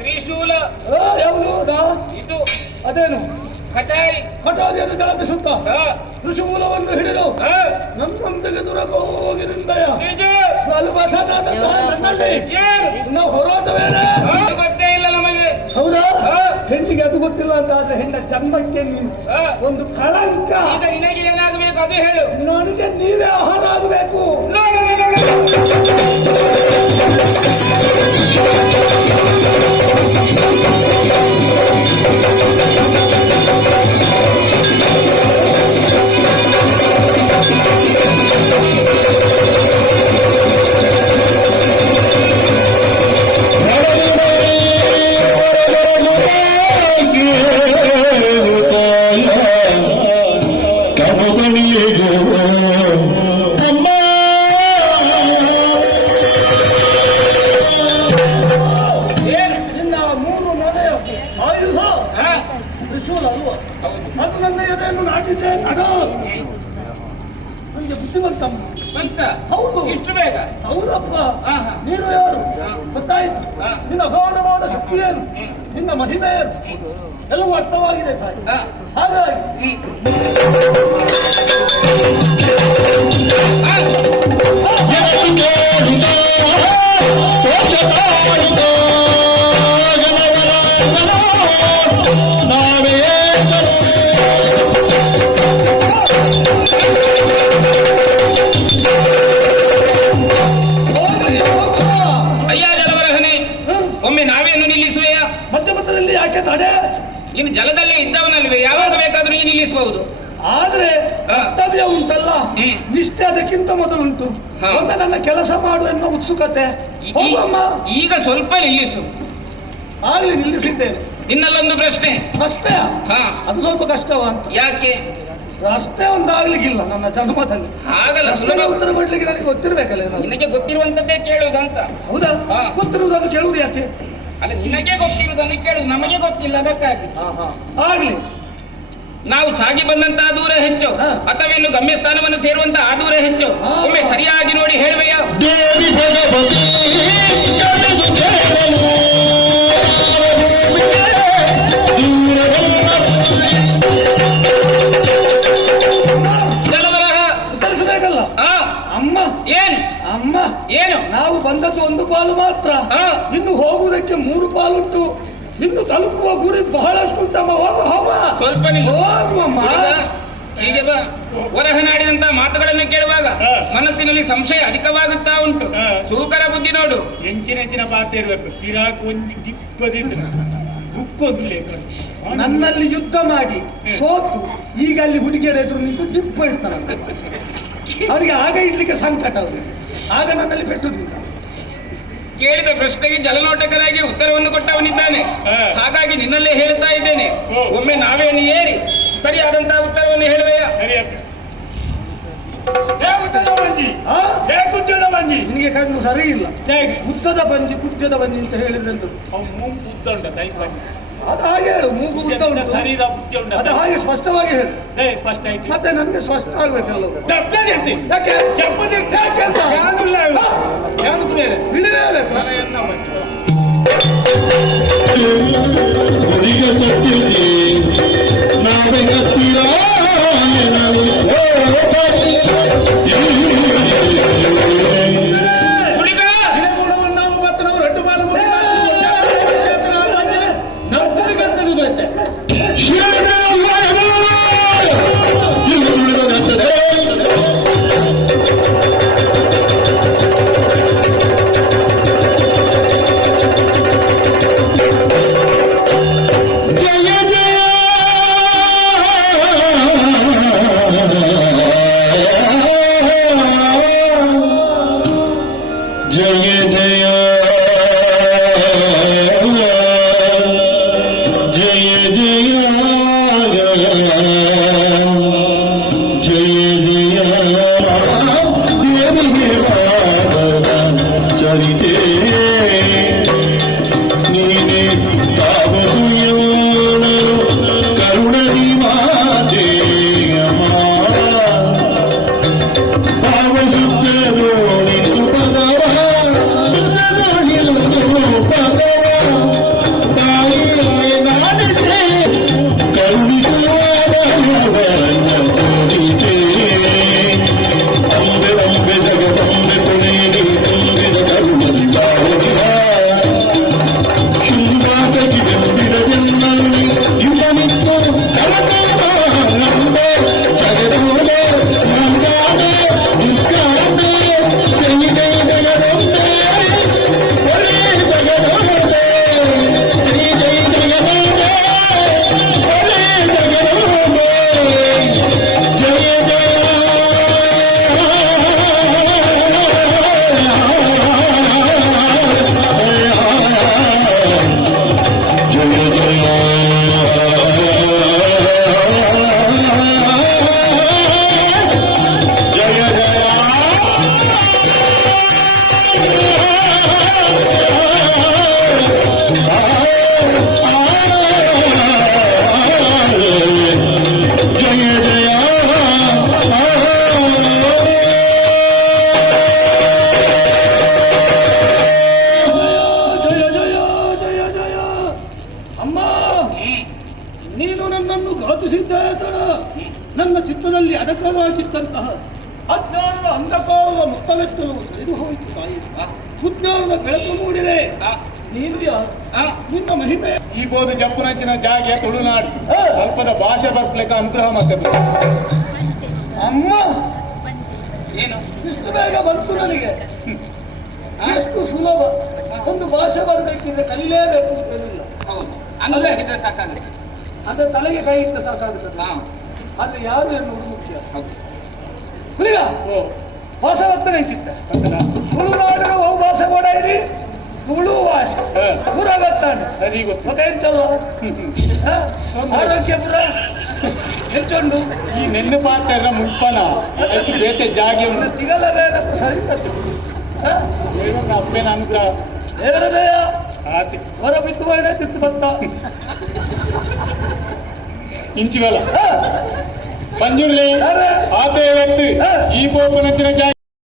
ತ್ರಿಶೂಲ ಯಾವುದು ಇದು ಅದೇನು ಕಟಾರಿ ಕಟಾರಿಯನ್ನು ಜಲಪಿಸುತ್ತ ತ್ರಿಶೂಲವನ್ನು ಹಿಡಿದು ನಮ್ಮೊಂದಿಗೆ ದುರಗೋಗಿ ನಿಂದಯ ನಾವು ಹೋರಾಟವೇನೆ ಗೊತ್ತೇ ಇಲ್ಲ ನಮಗೆ. ಹೌದಾ? ಹೆಣ್ಣಿಗೆ ಅದು ಗೊತ್ತಿಲ್ಲ ಅಂತ ಆದ್ರೆ ಹೆಣ್ಣ ಜನ್ಮಕ್ಕೆ ಒಂದು ಕಳಂಕ. ಈಗ ನಿನಗೆ ಏನಾಗಬೇಕು ಅದು ಹೇಳು. ನನಗೆ ನೀವೇ ಆಹಾರ ಆಗಬೇಕು. ಅದು ನನ್ನ ಎದೆಯನ್ನು ನಾಟಿದ್ದೆ ನಡ ನನಗೆ ಬುದ್ಧಿವಂತ ಹೌದು. ಇಷ್ಟು ಬೇಗ? ಹೌದಪ್ಪ. ನೀನು ಯಾರು ಗೊತ್ತಾಯ್ತು. ನಿನ್ನ ಅಗಾಧವಾದ ಶಕ್ತಿ ಏನು, ನಿನ್ನ ಮಹಿಮೆ ಏನು ಎಲ್ಲವೂ ಅರ್ಥವಾಗಿದೆ ತಾಯಿ. ಹಾಗಾಗಿ ಒಮ್ಮೆ ನಾವೇನು ನಿಲ್ಲಿಸುವೆಯ? ಮಧ್ಯ ಮಧ್ಯದಲ್ಲಿ ಯಾಕೆ ತಡೆ? ಇನ್ನು ಜಲದಲ್ಲಿ ಇದ್ದವನಲ್ವೇ, ಯಾವಾಗ ಬೇಕಾದ್ರೂ ನೀನು ನಿಲ್ಲಿಸಬಹುದು. ಆದ್ರೆ ಕರ್ತವ್ಯ ಉಂಟಲ್ಲ, ನಿಷ್ಠೆ ಅದಕ್ಕಿಂತ ಮೊದಲುಂಟು. ಒಮ್ಮೆ ನನ್ನ ಕೆಲಸ ಮಾಡು ಎನ್ನುವ ಉತ್ಸುಕತೆ. ಈಗ ಸ್ವಲ್ಪ ನಿಲ್ಲಿಸು. ಆಗ್ಲಿ ನಿಲ್ಲಿಸಿದ್ದೇನೆ. ಇನ್ನಲ್ಲೊಂದು ಪ್ರಶ್ನೆ. ಪ್ರಶ್ನೆ ಅದು ಸ್ವಲ್ಪ ಕಷ್ಟವ ಅಂತ. ಯಾಕೆ? ಅಷ್ಟೇ ಒಂದಾಗ್ಲಿಕ್ಕಿಲ್ಲ ನನ್ನ ಜನ್ಮದಲ್ಲಿ. ಹಾಗಲ್ಲ, ಸುಲಭ ಉತ್ತರ ಕೊಡ್ಲಿಕ್ಕೆ ನನಗೆ ಗೊತ್ತಿರ್ಬೇಕಲ್ಲ. ನಿನಗೆ ಗೊತ್ತಿರುವಂತದ್ದೇ ಕೇಳುವುದಂತ. ಹೌದಾ? ಗೊತ್ತಿರುವುದನ್ನು ಕೇಳುವುದು ಯಾಕೆ? ಅಲ್ಲ, ನಿನಗೆ ಗೊತ್ತಿರುವುದನ್ನು ಕೇಳುದು, ನಮಗೆ ಗೊತ್ತಿಲ್ಲ, ಅದಕ್ಕಾಗಿ. ಆಗ್ಲಿ. ನಾವು ಸಾಗಿ ಬಂದಂತಹ ದೂರ ಹೆಚ್ಚು ಅಥವಾ ಇನ್ನು ಗಮ್ಯಸ್ಥಾನವನ್ನು ಸೇರುವಂತ ಆ ದೂರ ಹೆಚ್ಚು? ಒಮ್ಮೆ ಸರಿಯಾಗಿ ನೋಡಿ ಹೇಳುವೆಯಾ? ಉತ್ತರಿಸಬೇಕಲ್ಲ. ಅಮ್ಮ ಏನು? ಅಮ್ಮ ಏನು? ನಾವು ಬಂದದ್ದು ಒಂದು ಪಾಲು ಮಾತ್ರ, ಇನ್ನು ಹೋಗುವುದಕ್ಕೆ 3 ಪಾಲುಂಟು. ಇನ್ನು ತಲುಪುವ ಗುರಿ ಬಹಳಷ್ಟು ಉಂಟಮ್ಮ. ಸ್ವಲ್ಪ ಹೋಗುವಮ್ಮ. ಹೀಗೆ ಬಾ. ಹೊರಹನಾಡಿದಂತ ಮಾತುಗಳನ್ನು ಕೇಳುವಾಗ ಮನಸ್ಸಿನಲ್ಲಿ ಸಂಶಯ ಅಧಿಕವಾಗುತ್ತಾ ಉಂಟು. ಸೂಕರ ಬುದ್ಧಿ ನೋಡು. ಹೆಂಚಿನ ಪಾತ್ರ ಇರಬೇಕು. ಗಿರಾಕ್ ಒಂದು ದಿಪ್ಪದಿದ್ರು ನನ್ನಲ್ಲಿ ಯುದ್ಧ ಮಾಡಿ ಸೋತು ಈಗ ಅಲ್ಲಿ ಹುಡುಗಿಯರ ಎದುರು ನಿಂತು ಡಿಪ್ಪು ಇಡ್ತಾನಂತೆ. ಅವರಿಗೆ ಆಗ ಇಡ್ಲಿಕ್ಕೆ ಸಂಕಟ ಅವರಿಗೆ, ಆಗ ನನ್ನಲ್ಲಿ ಪೆಟ್ಟುದಿಲ್ಲ. ಕೇಳಿದ ಪ್ರಶ್ನೆಗೆ ಜಲನೋಟಕರಾಗಿ ಉತ್ತರವನ್ನು ಕೊಟ್ಟವನಿದ್ದಾನೆ. ಹಾಗಾಗಿ ನಿನ್ನಲ್ಲೇ ಹೇಳ್ತಾ ಇದ್ದೇನೆ, ಒಮ್ಮೆ ನಾವೇನು ಏರಿ ಸರಿಯಾದಂತಹ ಉತ್ತರವನ್ನು ಹೇಳುವೆಯಾ? ನಿನಗೆ ಕಣ್ಣು ಸರಿ ಇಲ್ಲ. ಉದ್ದದ ಬಂಜಿ ಕುದ್ದದ ಬಂಜಿ ಅಂತ ಹೇಳಿದ್ರೆ ಅದು ಹಾಗೆ ಹೇಳು, ಮೂಗು ಉದ್ದ ಉಂಟು ಅದು ಹಾಗೆ ಸ್ಪಷ್ಟವಾಗಿ ಹೇಳು. ಮತ್ತೆ ನನಗೆ ಸ್ಪಷ್ಟ ಆಗ್ಬೇಕಲ್ಲ. ಬಿಡಲೇಬೇಕು. ನನ್ನ ಚಿತ್ತದಲ್ಲಿ ಅಡಕವಾಗಿದ್ದಂತಹ ಅಜ್ಞಾನದ ಅಂಧಕಾರದ ಮುತ್ತವೆತ್ತಲು ಸರಿದು ಹೋಯಿತು ತಾಯಿ. ಸುಜ್ಞಾನದ ಬೆಳಕು ಮೂಡಿದೆ. ನೀನು ನಿನ್ನ ಮಹಿಮೆ ಈ ಬೋದು ಜಪ್ಪುನಂಚಿನ ಜಾಗೆ ತುಳುನಾಡು ಸ್ವಲ್ಪದ ಭಾಷೆ ಬರ್ಲಿಕ್ಕೆ ಅನುಗ್ರಹ ಮತ್ತೆ ಅಮ್ಮ ಏನು ಇಷ್ಟು ಬೇಗ ಬಂತು ನನಗೆ. ಎಷ್ಟು ಸುಲಭ. ಒಂದು ಭಾಷೆ ಬರಬೇಕಿದ್ರೆ ಕಲಿಯಲೇಬೇಕು ಅಂತೇನಿಲ್ಲ. ಹೌದು, ಅನುಗ್ರಹ ಇದ್ರೆ ಸಾಕಾಗುತ್ತೆ. ಅಂದ್ರೆ ತಲೆಗೆ ಕೈ ಇಟ್ಟು ಸಾಕಾಗುತ್ತದೆ. ಆದ್ರೆ ಯಾರು ಎನ್ನುವುದು ಮುಖ್ಯ. ಹುಲಿಗ ಭಾಷೆ ಬರ್ತನೆಂಕಿತ್ತ ತುಳುನಾಡಿನ ಭಾಷೆ ಕೂಡ ಇರಿ ತುಳು ಭಾಷೆ ಪುರ ಗೊತ್ತಾನೆ ಮತ್ತೆ ಎಂಚಲ್ಲ ಆರೋಗ್ಯ ಪುರ ಹೆಚ್ಚೊಂಡು ಈ ನೆನ್ನೆ ಪಾತ್ರ ಮುಲ್ಪನ ಬೇತೆ ಜಾಗೆ ತಿಗಲಬೇನಪ್ಪ ಸರಿ ಅಪ್ಪೇನ ಅನುಗ್ರಹ ದೇವರದೇಯ ಹೊರ ಬಿತ್ತು ಹೋಯ್ರೆ ತಿತ್ತು ಬಂತ ಇಂಚಿವಲ್ಲ ಮಂಜುರ್ಲಿ ಆತ ವ್ಯಕ್ತಿ ಈ ಬೋಪನಂಚಿನ ಜಾಗ